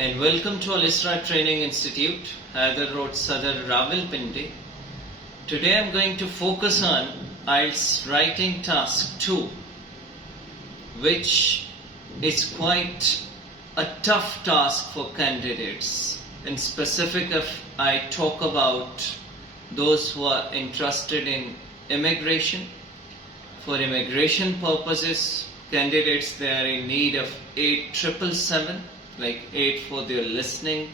and welcome to Isra Training Institute, Hyder Road, Saddar, Rawalpindi. Today I am going to focus on IELTS Writing Task 2, which is quite a tough task for candidates. In specific, if I talk about those who are interested in immigration, for immigration purposes, candidates, they are in need of 8777, like 8 for their listening,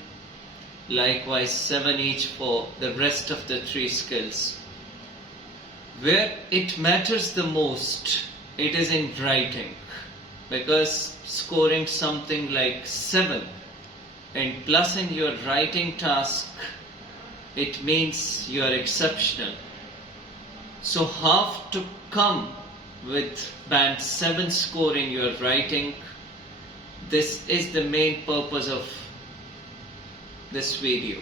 likewise 7 each for the rest of the 3 skills. Where it matters the most, it is in writing, because scoring something like 7 and plus in your writing task, it means you are exceptional. So how to come with band 7 score in your writing, this is the main purpose of this video.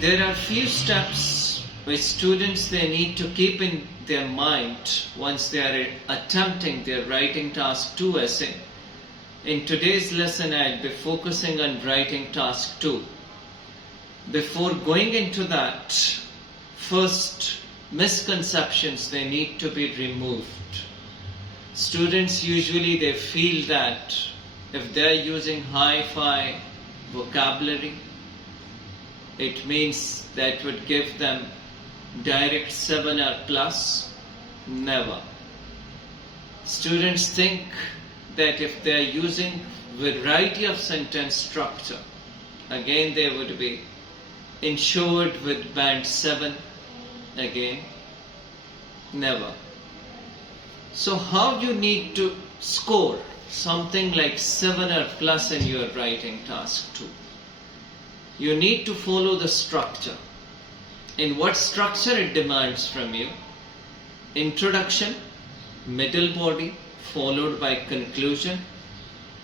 There are few steps which students they need to keep in their mind once they are attempting their writing task 2 essay. In today's lesson I'll be focusing on writing task 2. Before going into that, first misconceptions they need to be removed. Students usually they feel that if they are using hi-fi vocabulary, it means that would give them direct 7 or plus. Never. Students think that if they are using variety of sentence structure, again they would be insured with band 7. Again, never. So how you need to score something like 7 or plus in your writing task 2? You need to follow the structure. In what structure it demands from you? Introduction, middle body, followed by conclusion.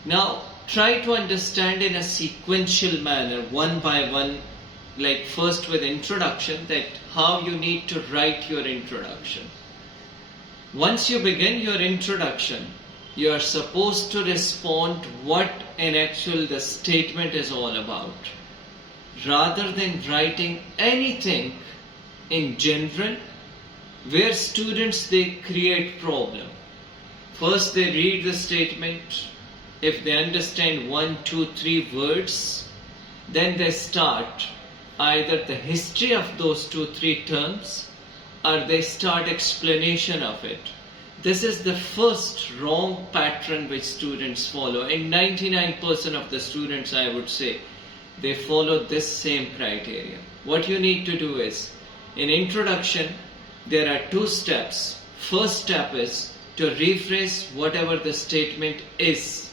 Now try to understand in a sequential manner, one by one, like first with introduction, that how you need to write your introduction. Once you begin your introduction, you are supposed to respond what in actual the statement is all about, rather than writing anything in general where students they create problem. First they read the statement. If they understand 1, 2, 3 words, then they start either the history of those 2, 3 terms, or they start explanation of it. This is the first wrong pattern which students follow, and 99% of the students, I would say, they follow this same criteria. What you need to do is, in introduction, there are 2 steps. First step is to rephrase whatever the statement is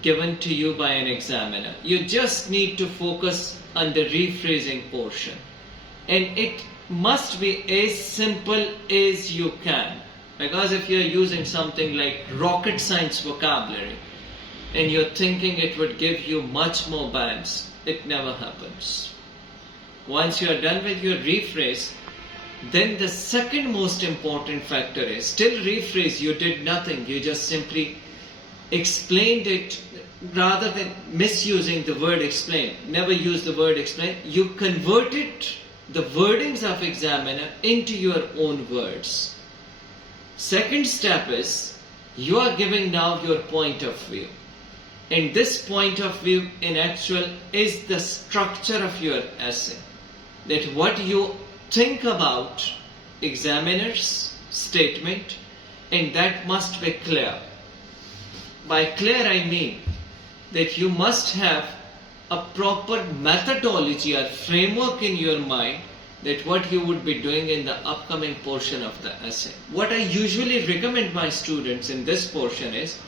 given to you by an examiner. You just need to focus on the rephrasing portion, and it must be as simple as you can, because if you're using something like rocket science vocabulary and you're thinking it would give you much more bands, it never happens. Once you are done with your rephrase, then the second most important factor is, still rephrase, you did nothing, you just simply explained it. Rather than misusing the word explain, never use the word explain, you converted the wordings of examiner into your own words. Second step is, you are giving now your point of view. And this point of view in actual is the structure of your essay. That what you think about examiner's statement, and that must be clear. By clear I mean that you must have a proper methodology or framework in your mind that what you would be doing in the upcoming portion of the essay. What I usually recommend my students in this portion is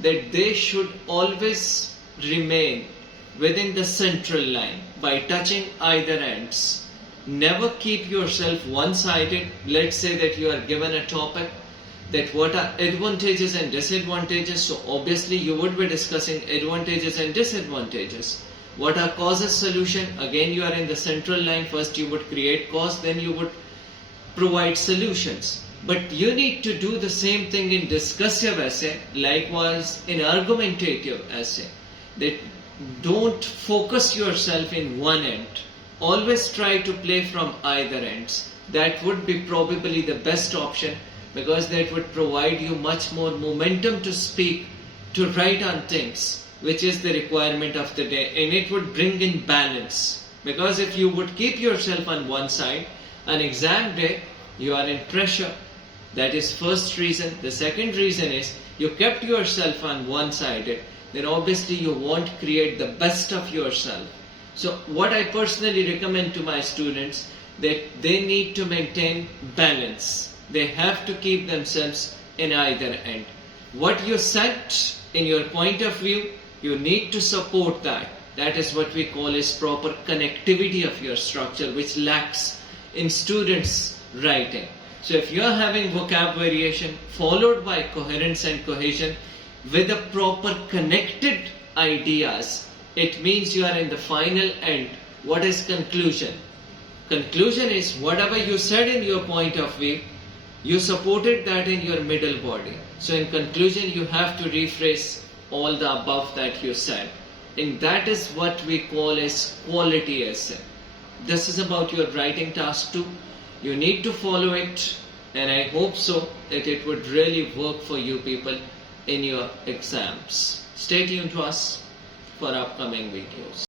that they should always remain within the central line by touching either ends. Never keep yourself one-sided. Let's say that you are given a topic, that what are advantages and disadvantages, so obviously you would be discussing advantages and disadvantages. What are causes, solution? Again you are in the central line. First you would create cause, then you would provide solutions. But you need to do the same thing in discursive essay, likewise in argumentative essay. that don't focus yourself in one end. Always try to play from either ends. That would be probably the best option, because that would provide you much more momentum to speak, to write on things, which is the requirement of the day, and it would bring in balance. Because if you would keep yourself on one side, on exam day, you are in pressure. That is first reason. The second reason is you kept yourself on one sided, then obviously you won't create the best of yourself. So what I personally recommend to my students, that they need to maintain balance. They have to keep themselves in either end. What you set in your point of view, you need to support that. That is what we call as proper connectivity of your structure, which lacks in students' writing. So if you are having vocab variation followed by coherence and cohesion with a proper connected ideas, it means you are in the final end. What is conclusion? Conclusion is whatever you said in your point of view, you supported that in your middle body. So in conclusion, you have to rephrase all the above that you said. And that is what we call as quality essay. This is about your writing task 2. You need to follow it, and I hope so that it would really work for you people in your exams. Stay tuned to us for upcoming videos.